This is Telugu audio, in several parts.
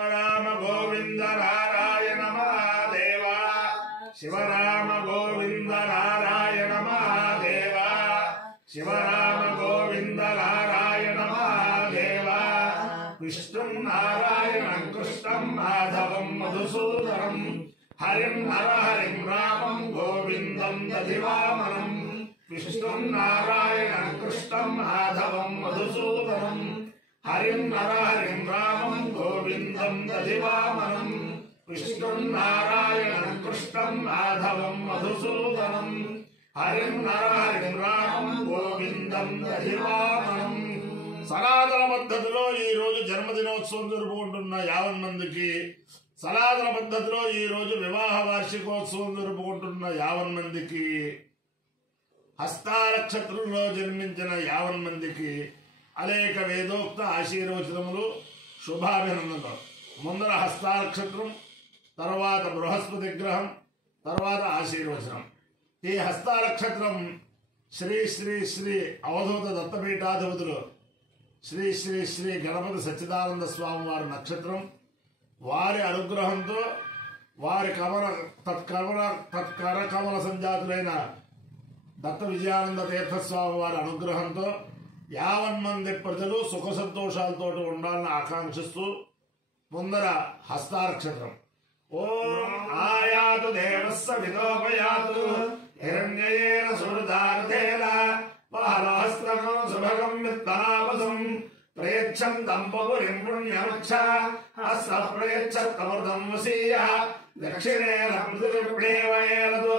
राम गोविंद नारायण महादेव शिव राम गोविंद नारायण महादेव शिव राम गोविंद नारायण महादेव विष्णु नारायण कृष्णं माधवं मधुसूदनं हरिं नरहरिं रामं गोविंदं दधिवामनं विष्णु नारायण कृष्णं माधवं मधुसूदनं हरिं नरहरिं रामं गोविंदं दधिवामनं विष्णु नारायण कृष्णं माधवं मधुसूदनं हरिं नरहरिं रामं गोविंदं दधिवामनं సనాతన పద్ధతిలో ఈ రోజు జన్మదినోత్సవం జరుపుకుంటున్న 50 మందికి సనాతన పద్ధతిలో ఈ రోజు వివాహ వార్షికోత్సవం జరుపుకుంటున్న 50 మందికి హస్తా నక్షత్రంలో జన్మించిన 50 మందికి అనేక వేదోక్త ఆశీర్వచనములు శుభాభినందనలు. ముందర హస్తా నక్షత్రం, తర్వాత బృహస్పతి గ్రహం, తర్వాత ఆశీర్వచనం. ఈ హస్తా నక్షత్రం శ్రీ శ్రీ శ్రీ అవధూత దత్తపీఠాధిపతులు శ్రీ శ్రీ శ్రీ గణపతి సచ్చిదానంద స్వామి వారి నక్షత్రం. వారి అనుగ్రహంతో వారి తత్కర కమల సంజాతులైన దత్త విజయానంద తీర్థస్వామి వారి అనుగ్రహంతో 50 మంది ప్రజలు సుఖ సంతోషాలతో ఉండాలని ఆకాంక్షిస్తూ ముందర హస్తా నక్షత్రం. ఓం ఆయాతు దేవస్య విదోపయాతు హిరణ్యేన సురదార్థేన బాలహస్తం సుభగం విత్తనాపసం ప్రయచ్చం దంపపురిం పుణ్యమక్ష హస్త ప్రయచ్చమృతం వసీయ దక్షిణేన పృథివీప్రేవయేలతో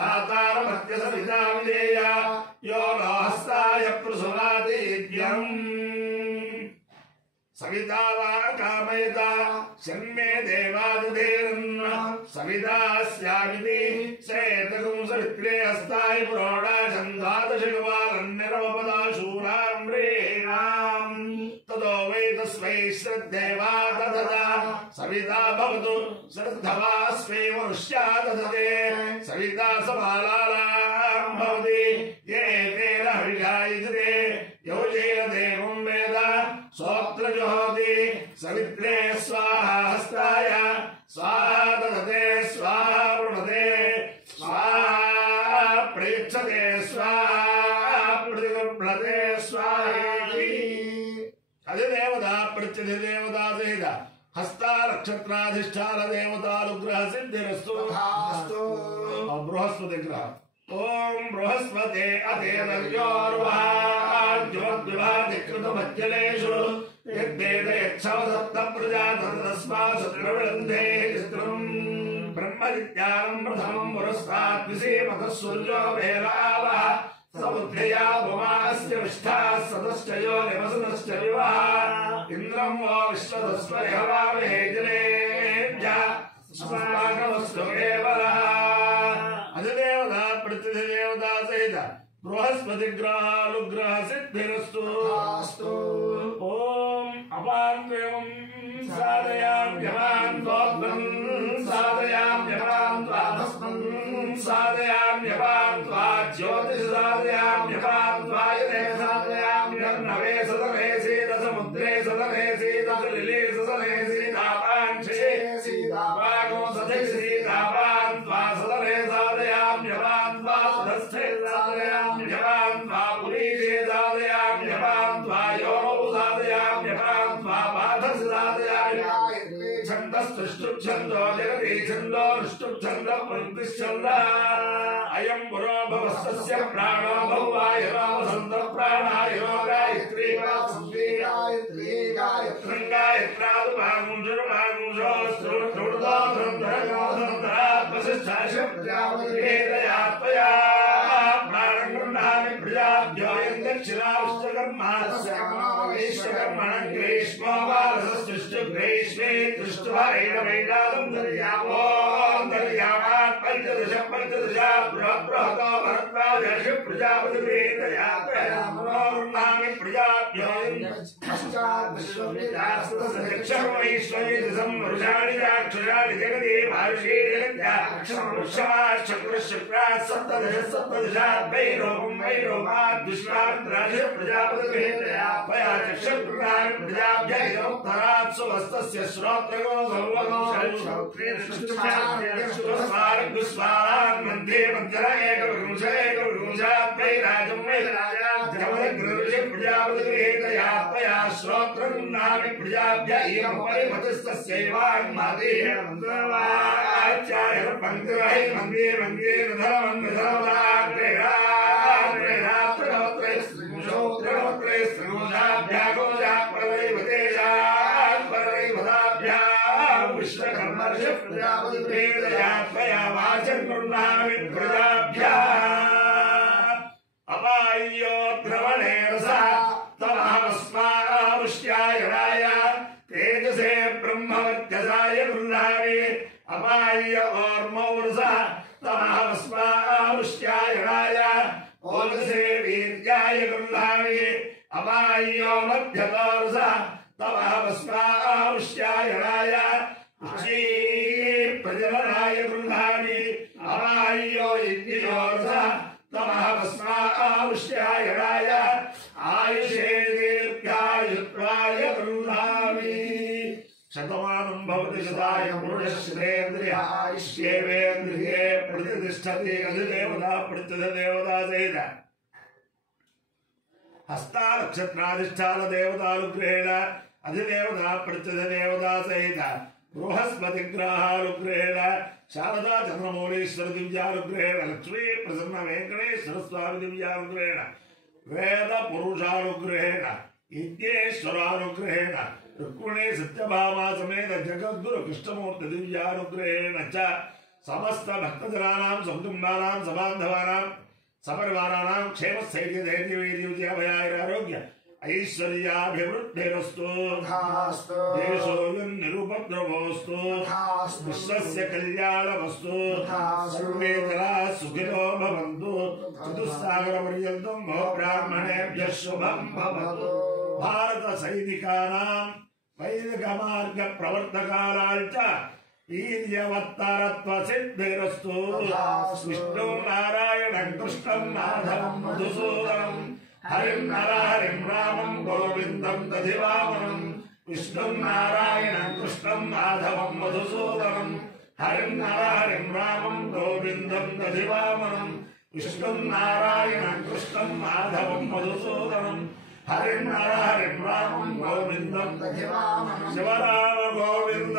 దాతారమత్య సవితా విజేయ యో హస్తాయ ప్రసురాతీద్యం సవితా వా కామయత శన్మే దేవాదిదేరన్న సవితాస్యామితి శ్రేతకం సవిత్రే హస్తాయ పురోడాశం ద్వాదశగవాలన్నిరవపదాశూరామ్రేణాం తదో వై తస్మై శ్రద్ధేవా దదత సవితా భవతు శ్రద్ధవా స్వై మనుష్యా దదతే సవితా సమాలాలాం భవతి ఏ తేన హవిషాయితే యోజేన దేవం వేద సోత్రజోతి సవిత్రే స్వాహా హస్తాయ స్వాహా దదతే స్వాహా వృణతే స్వాహా ప్రేక్షతే స్వాహా ప్రతిగృహ్ణతే స్వాహేతి. అధిదేవత ప్రత్యధి దేవతా సహిత హస్తా నక్షత్రాధిష్టాన దేవతానుగ్రహ సిద్ధిరస్తు. బృహస్పతి గ్రహం. ఓం బృహస్పతే అతేర్వాజ్యోద్విభాతికృతమజ్జలేషు యద్వేదయచ్చవసప్త ప్రజా తస్మాత్సృణే బ్రహ్మవిజ్ఞానం ప్రథమం పురస్తాత్ విసేమతః సూర్యో వేరావః సముద్రయా భుమాస్య విష్ఠాః సదశ్చయో నివసనశ్చ వివః ఇంద్రం వో విశ్వతస్మరిహవామహే జనేభ్యః స్మాకమస్తు కేవలః. అధిదేవత ప్రత్యధి దేవతా సహిత బృహస్పతి గ్రహానుగ్రహ సిద్ధిరస్తు. ఓం అపాంత్వం సాధయామ్యపాంత్వం సాధయామ్యపాంత్వాధస్మం సాధయామ్యపాంత్వా జ్యోతిష్ సాధయామ్యపాంత్వాయనే సాధయామ్యర్ణవే సదనే సీత సముద్రే సదనే సీత సలిలే సదనే సీతాపాంక్షే సీతాపాగో సదే సీతాపాంత్వా సదనే సాధయామ్యపాంత్వా సదస్థే సాధయామ్యపాంత్వా పురీషే సాధయామ్యపాంత్వా యోనౌ సాధయామ్యపాంత్వా పాఠస్ సాధయామ్యపాంత్వా ఛందస్తుష్టుఛందో జగతి ఛందో నిష్టుఛందో ప్రతిశ్చందః అయం పురో భవస్తస్య ప్రాణో భవాయనో వసంత ప్రాణాయనో గాయత్రీ గాయత్రీ గాయత్రం గాయత్రాదు భాగుంజరు భాగుంజోస్త్రుడో ధృంధరగోధృంధరాత్మసిష్టాశబ్దావధేదయాత్మయా ప్రాణం గృహ్ణామి ప్రజాభ్యోయం దక్షిణావిశ్వకర్మాణం గ్రీష్మో వారసస్తిష్ఠు గ్రీష్మే దృష్టుభైరవైనాదం దర్యామో దర్యామాత్ పంచదశ బృహతో భరద్వాజ ప్రజాపతి ప్రేతయాత్మయా మనో గృహ్ణామి ప్రజాభ్యోయం पश्चात् विश्वमित्रास्तदक्षरमैश्वर्य संवृषाणि चाक्षुषाणि जगति महर्षि जगत्याक्षरवृक्षमाश्चक्रशुक्रात् सप्तदशात् वैरोपं वैरोपात् विश्वामित्रास्य प्रजापतिर्हेतया पया चक्षुर्गृहाणि प्रजाभ्यैरोक्तरात् सुवस्तस्य श्रोत्रगो सर्वगो श्रोत्रेण सुष्ठुमार्गस्वारान् मध्ये मध्यरा एकविंशात् वैराजं वैराजा जगदग्रऋषि प्रजापतिर्हेतया पया श्रोत्रगृहाणि प्रजाभ्य इयं परिमतस्तस्यैवान्मादेः आचार्य पंक्तिरहि मन्ये मन्ये विश्वकर्मर्षि प्रजापतिर्हेतया पया वाचं गृह्णामि प्रजाभ्यः अपाय्यो द्रवणे रसः तमहमस्मामुष्यायणाय तेजसे ब्रह्मवर्चसाय गृह्णामि अपाय्य ओर्मौरसः तमहमस्मामुष्यायणाय ओजसे वीर्याय गृह्णामि अपाय्यो मध्यतोरसः तमहमस्मामुष्यायणाय प्रजननाय गृह्णामि अपाय्यो इन्द्रियोरसः तमहमस्मामुष्यायणाय आयुषे दीर्घायुत्वाय गृह्णामि शतमानं भवति शताय पुरुषश्रेन्द्रिय आयुष्येवेन्द्रिये प्रतिष्ठति अधिदेवता प्रतिदेवता सहित हस्तानक्षत्राधिष्ठान देवतानुग्रहेण अधिदेवता प्रतिदेवता सहित बृहस्पतिग्रहानुग्रहेण शारदा चंद्रमौलीश्वर दिव्यानुग्रहेण लक्ष्मी प्रसन्न वेंकटेश्वर स्वामी दिव्यानुग्रहेण वेद पुरुषानुग्रहेण यज्ञेश्वरानुग्रहेण रुक्मिणी सत्यभामा समेत जगद्गुरु कृष्णमूर्ति दिव्यानुग्रहेण च समस्त भक्तजनानां सकुटुम्बानां सबान्धवानां सपरिवाराणां क्षेमस्थैर्य धैर्य वीर्य विजयाभयाय आरोग्य ऐश्वर्याभिवृद्धिरस्तु देशोऽयं निरुपद्रवोऽस्तु विश्वस्य कल्याणमस्तु सर्वे जनाः सुखिनो भवन्तु चतुस्सागरपर्यन्तं भो ब्राह्मणेभ्यः शुभं भवतु भारत सैनिकानां वैदिकमार्ग प्रवर्तकानां च वीर्यवत्तरत्वसिद्धिरस्तु विष्णुं नारायणं कृष्णं माधवं मधुसूदनं हरिं नरहरिं रामं गोविन्दं दधिवामनं विष्णुं नारायणं कृष्णं माधवं मधुसूदनं हरिं नरहरिं रामं गोविन्दं दधिवामनं विष्णुं नारायणं कृष्णं माधवं मधुसूदनं हरिं नरहरिं रामं गोविन्दं दधिवामनं शिवराम गोविन्द